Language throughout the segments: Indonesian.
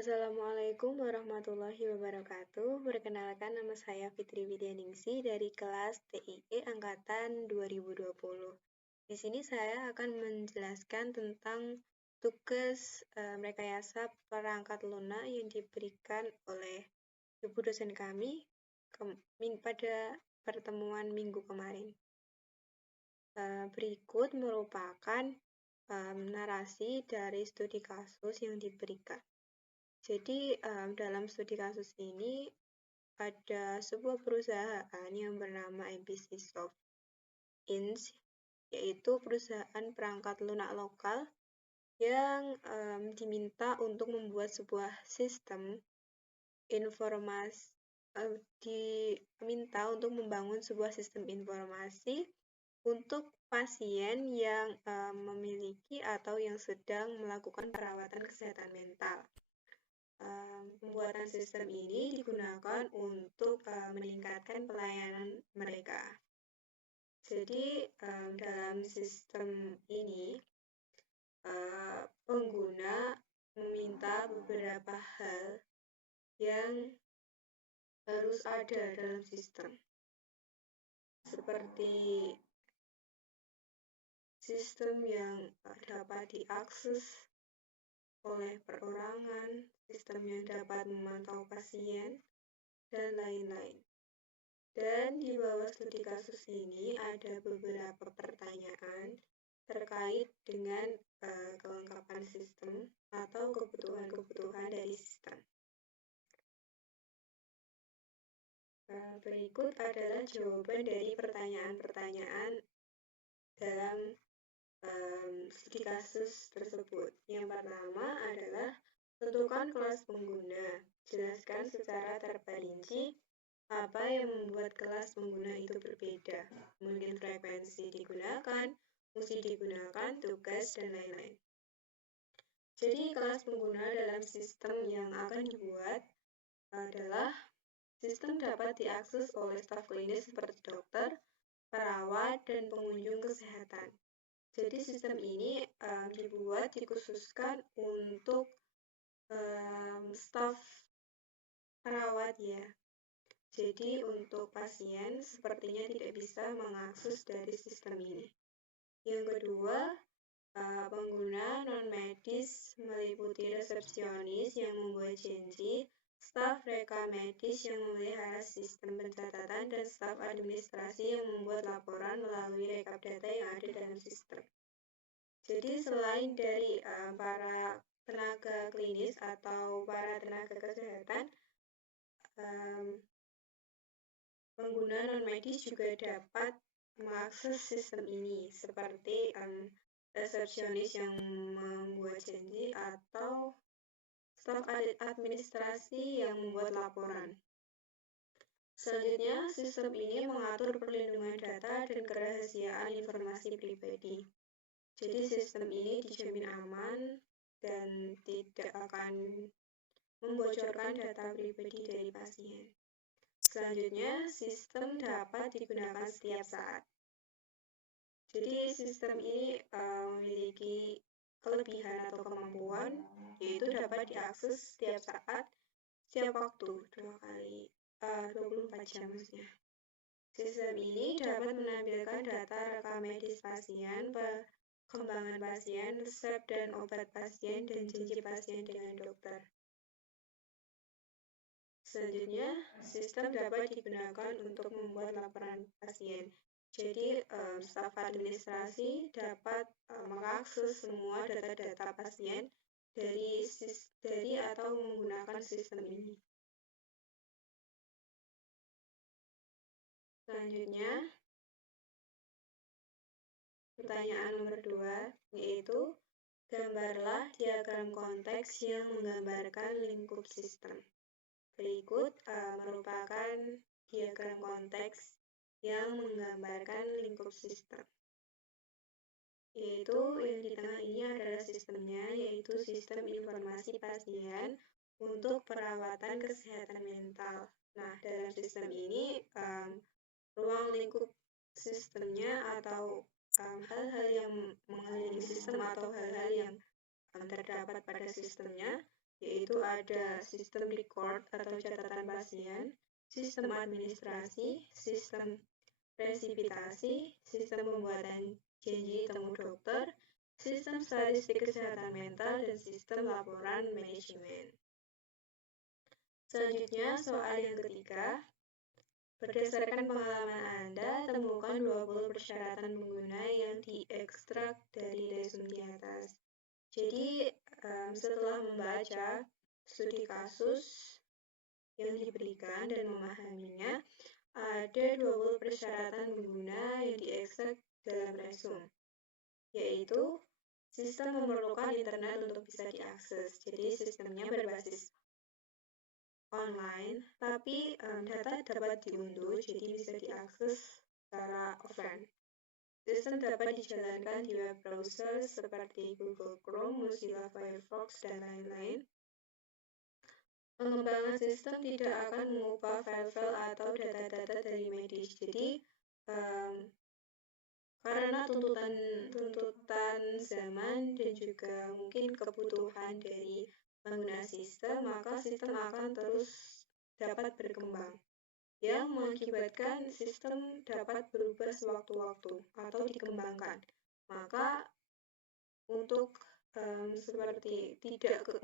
Assalamualaikum warahmatullahi wabarakatuh. Perkenalkan, nama saya Fitri Widyaningsih dari kelas TIE Angkatan 2020. Di sini saya akan menjelaskan tentang tugas rekayasa perangkat lunak yang diberikan oleh ibu dosen kami pada pertemuan minggu kemarin. Berikut merupakan narasi dari studi kasus yang diberikan. Jadi, dalam studi kasus ini ada sebuah perusahaan yang bernama MPC Soft Inc., yaitu perusahaan perangkat lunak lokal yang diminta untuk membuat sebuah sistem informasi, diminta untuk membangun sebuah sistem informasi untuk pasien yang memiliki atau yang sedang melakukan perawatan kesehatan mental. Pembuatan sistem ini digunakan untuk meningkatkan pelayanan mereka. Jadi, dalam sistem ini, pengguna meminta beberapa hal yang harus ada dalam sistem, seperti sistem yang dapat diakses oleh perorangan, sistem yang dapat memantau pasien, dan lain-lain. Dan di bawah studi kasus ini ada beberapa pertanyaan terkait dengan kelengkapan sistem atau kebutuhan-kebutuhan dari sistem. Berikut adalah jawaban dari pertanyaan-pertanyaan dalam studi kasus tersebut. Yang pertama adalah tentukan kelas pengguna. Jelaskan secara terperinci apa yang membuat kelas pengguna itu berbeda. Kemudian frekuensi digunakan, fungsi digunakan, tugas, dan lain-lain. Jadi kelas pengguna dalam sistem yang akan dibuat adalah sistem dapat diakses oleh staf klinis seperti dokter, perawat, dan pengunjung kesehatan. Jadi sistem ini dikhususkan untuk staf perawat ya. Jadi untuk pasien sepertinya tidak bisa mengakses dari sistem ini. Yang kedua, pengguna non-medis meliputi resepsionis yang membuat janji, staf reka medis yang memelihara sistem pencatatan, dan staf administrasi yang membuat laporan melalui rekap data yang ada dalam sistem. Jadi selain dari para tenaga klinis atau para tenaga kesehatan, pengguna non-medis juga dapat mengakses sistem ini, seperti resepsionis yang membuat janji atau staf administrasi yang membuat laporan. Selanjutnya, sistem ini mengatur perlindungan data dan kerahasiaan informasi pribadi. Jadi sistem ini dijamin aman dan tidak akan membocorkan data pribadi dari pasien. Selanjutnya, sistem dapat digunakan setiap saat. Jadi sistem ini memiliki kelebihan atau kemampuan, yaitu dapat diakses setiap saat, setiap waktu, 24 jam maksudnya. Sistem ini dapat menampilkan data rekam medis pasien, perkembangan pasien, resep dan obat pasien, dan janji pasien dengan dokter. Selanjutnya, sistem dapat digunakan untuk membuat laporan pasien. Jadi, staf administrasi dapat mengakses semua data-data pasien dari atau menggunakan sistem ini. Selanjutnya, pertanyaan nomor 2, yaitu gambarlah diagram konteks yang menggambarkan lingkup sistem. Berikut merupakan diagram konteks yang menggambarkan lingkup sistem. Yaitu yang di tengah ini adalah sistemnya, yaitu sistem informasi pasien untuk perawatan kesehatan mental. Nah, dalam sistem ini, ruang lingkup sistemnya atau hal-hal yang mengelilingi sistem atau hal-hal yang terdapat pada sistemnya yaitu ada sistem record atau catatan pasien, sistem administrasi, sistem presipitasi, sistem pembuatan janji temu dokter, sistem statistik kesehatan mental, dan sistem laporan manajemen. Selanjutnya, soal yang ketiga. Berdasarkan pengalaman Anda, temukan 20 persyaratan pengguna yang diekstrak dari resume di atas. Jadi, setelah membaca studi kasus yang diberikan dan memahaminya, ada 20 persyaratan pengguna yang diekstrak dalam resume, yaitu sistem memerlukan internet untuk bisa diakses. Jadi, sistemnya berbasis online, tapi data dapat diunduh, jadi bisa diakses secara offline. Sistem dapat dijalankan di web browser seperti Google Chrome, Mozilla Firefox, dan lain-lain. Pengembangan sistem tidak akan mengubah file-file atau data-data dari medis. Jadi, karena tuntutan zaman dan juga mungkin kebutuhan dari pengguna sistem, maka sistem akan terus dapat berkembang, yang mengakibatkan sistem dapat berubah sewaktu-waktu atau dikembangkan. Maka untuk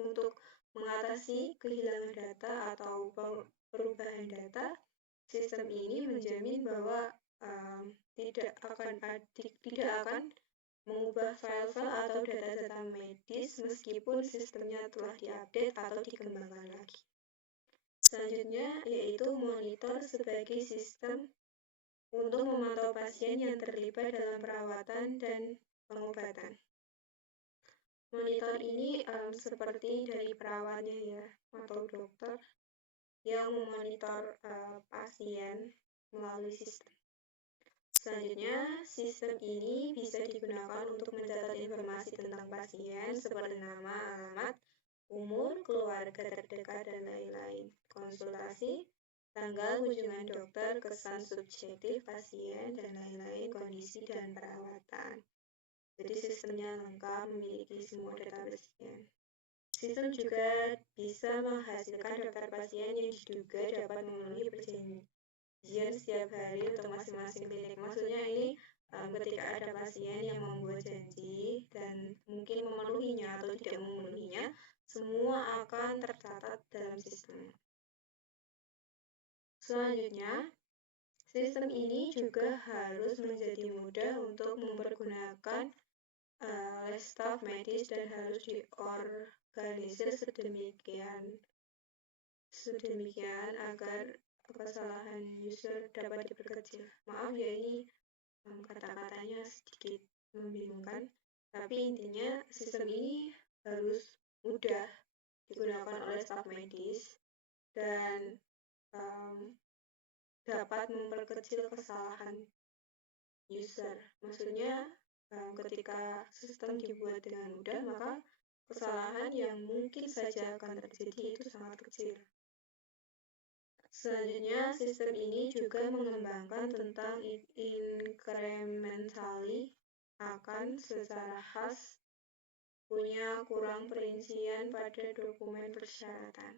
untuk mengatasi kehilangan data atau perubahan data, sistem ini menjamin bahwa tidak akan mengubah file-file atau data-data medis meskipun sistemnya telah diupdate atau dikembangkan lagi. Selanjutnya yaitu monitor sebagai sistem untuk memantau pasien yang terlibat dalam perawatan dan pengobatan. Monitor ini seperti dari perawatnya ya, atau dokter yang memonitor pasien melalui sistem. Selanjutnya, sistem ini bisa digunakan untuk mencatat informasi tentang pasien seperti nama, alamat, umur, keluarga terdekat, dan lain-lain. Konsultasi, tanggal kunjungan dokter, kesan subjektif pasien, dan lain-lain, kondisi dan perawatan. Jadi sistemnya lengkap, memiliki semua data pasien. Sistem juga bisa menghasilkan daftar pasien yang diduga dapat memenuhi perjanjian setiap hari untuk masing-masing klinik. Maksudnya ini ketika ada pasien yang membuat janji dan mungkin memenuhinya atau tidak memenuhinya, semua akan tercatat dalam sistem. Selanjutnya, sistem ini juga harus menjadi mudah untuk mempergunakan oleh staf medis dan harus diorganisir sedemikian agar kesalahan user dapat diperkecil. Maaf ya, ini kata-katanya sedikit membingungkan, tapi intinya sistem ini harus mudah digunakan oleh staf medis dan dapat memperkecil kesalahan user. Maksudnya ketika sistem dibuat dengan mudah, maka kesalahan yang mungkin saja akan terjadi itu sangat kecil. Selanjutnya, sistem ini juga mengembangkan tentang incrementally akan secara khas punya kurang perincian pada dokumen persyaratan.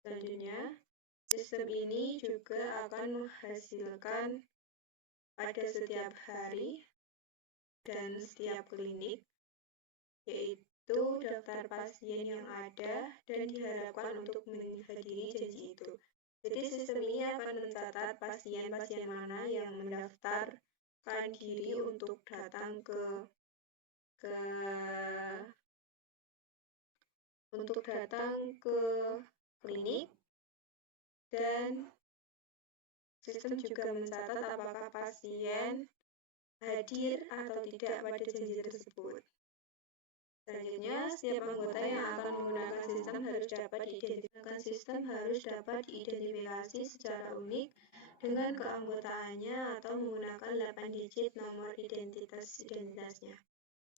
Selanjutnya, sistem ini juga akan menghasilkan pada setiap hari dan setiap klinik, yaitu daftar pasien yang ada dan diharapkan untuk menghadiri janji itu. Jadi sistem ini akan mencatat pasien-pasien mana yang mendaftarkan diri untuk datang ke klinik, dan sistem juga mencatat apakah pasien hadir atau tidak pada janji tersebut. Selanjutnya, setiap anggota yang akan menggunakan sistem harus dapat diidentifikasi secara unik dengan keanggotaannya atau menggunakan 8 digit nomor identitasnya.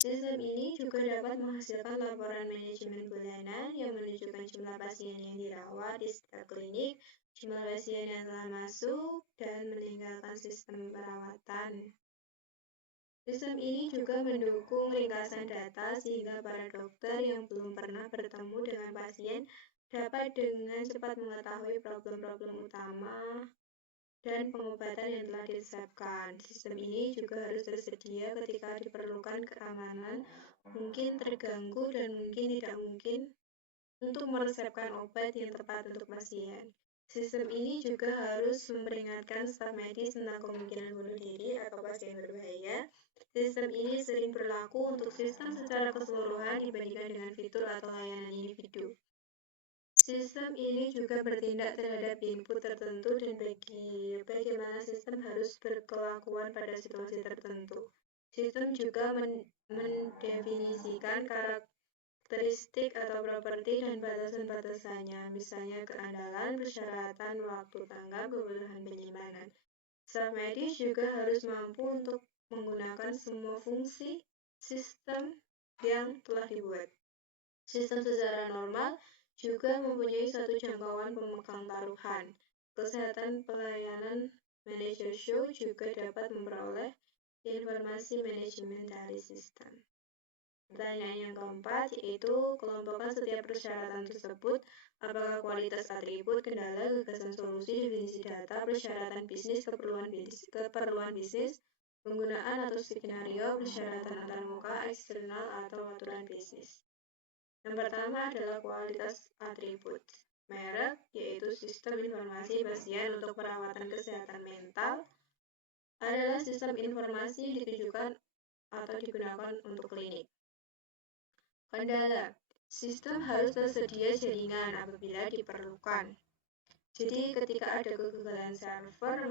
Sistem ini juga dapat menghasilkan laporan manajemen bulanan yang menunjukkan jumlah pasien yang dirawat di setiap klinik, jumlah pasien yang telah masuk dan meninggalkan sistem perawatan. Sistem ini juga mendukung ringkasan data sehingga para dokter yang belum pernah bertemu dengan pasien dapat dengan cepat mengetahui problem-problem utama dan pengobatan yang telah diresepkan. Sistem ini juga harus tersedia ketika diperlukan keamanan, mungkin terganggu dan mungkin tidak mungkin untuk meresepkan obat yang tepat untuk pasien. Sistem ini juga harus memperingatkan staf medis tentang kemungkinan bunuh diri atau pasien berbahaya. Sistem ini sering berlaku untuk sistem secara keseluruhan dibandingkan dengan fitur atau layanan individu. Sistem ini juga bertindak terhadap input tertentu dan bagaimana sistem harus berkelakuan pada situasi tertentu. Sistem juga mendefinisikan karakteristik atau properti dan batasan-batasannya, misalnya keandalan, persyaratan, waktu tanggap, kebutuhan penyimpanan. Staf medis juga harus mampu untuk menggunakan semua fungsi sistem yang telah dibuat. Sistem secara normal juga mempunyai satu jangkauan pemegang taruhan. Kesehatan pelayanan manajer show juga dapat memperoleh informasi manajemen dari sistem. Pertanyaan yang keempat yaitu kelompokkan setiap persyaratan tersebut. Apakah kualitas atribut, kendala, gagasan solusi, definisi data, persyaratan bisnis, keperluan bisnis, penggunaan atau skenario, persyaratan antarmuka, eksternal, atau aturan bisnis. Yang pertama adalah kualitas atribut. Merek, yaitu sistem informasi pasien untuk perawatan kesehatan mental, adalah sistem informasi yang ditujukan atau digunakan untuk klinik. Kendala, sistem harus tersedia jaringan apabila diperlukan. Jadi ketika ada kegagalan server,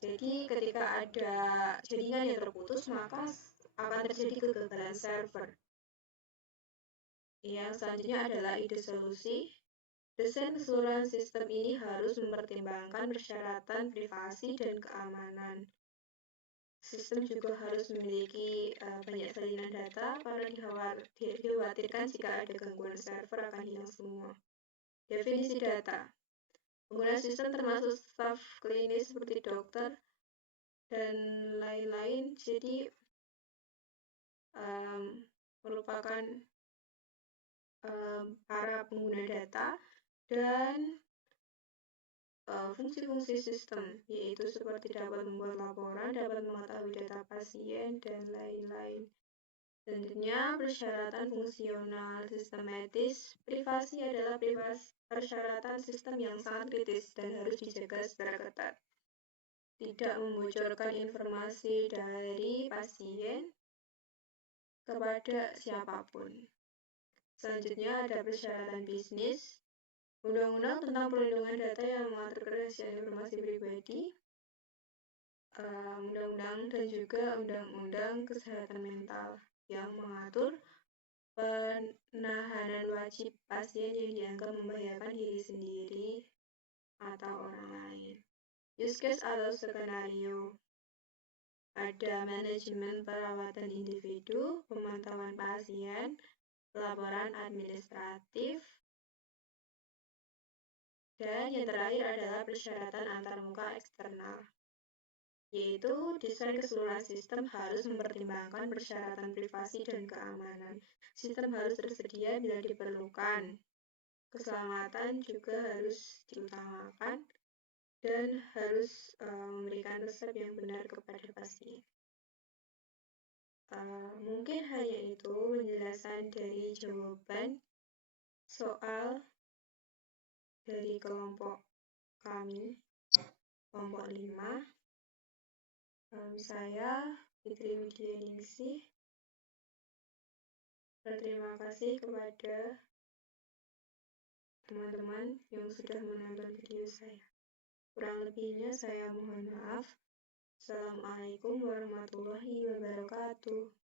jadi ketika ada jaringan yang terputus, maka akan terjadi kegagalan server. Yang selanjutnya adalah ide solusi. Desain keseluruhan sistem ini harus mempertimbangkan persyaratan privasi dan keamanan. Sistem juga harus memiliki banyak salinan data karena dikhawatirkan jika ada gangguan server akan hilang semua. Definisi data. Pengguna sistem termasuk staf klinis seperti dokter dan lain-lain, jadi merupakan para pengguna data dan fungsi-fungsi sistem, yaitu seperti dapat membuat laporan, dapat mengetahui data pasien, dan lain-lain. Selanjutnya, persyaratan fungsional sistem medis. Privasi adalah persyaratan sistem yang sangat kritis dan harus dijaga secara ketat. Tidak membocorkan informasi dari pasien kepada siapapun. Selanjutnya ada persyaratan bisnis. Undang-undang tentang perlindungan data yang mengatur kerahasiaan informasi pribadi, undang-undang dan juga undang-undang kesehatan mental yang mengatur penahanan wajib pasien yang dianggap membahayakan diri sendiri atau orang lain. Use case atau skenario. Ada manajemen perawatan individu, pemantauan pasien, laporan administratif, dan yang terakhir adalah persyaratan antarmuka eksternal, yaitu desain keseluruhan sistem harus mempertimbangkan persyaratan privasi dan keamanan. Sistem harus tersedia bila diperlukan. Keselamatan juga harus diutamakan dan harus memberikan resep yang benar kepada pasien. Mungkin hanya itu penjelasan dari jawaban soal dari kelompok kami, kelompok 5. Saya Fitri Widianingsih. Berterima kasih kepada teman-teman yang sudah menonton video saya. Kurang lebihnya saya mohon maaf. Assalamualaikum warahmatullahi wabarakatuh.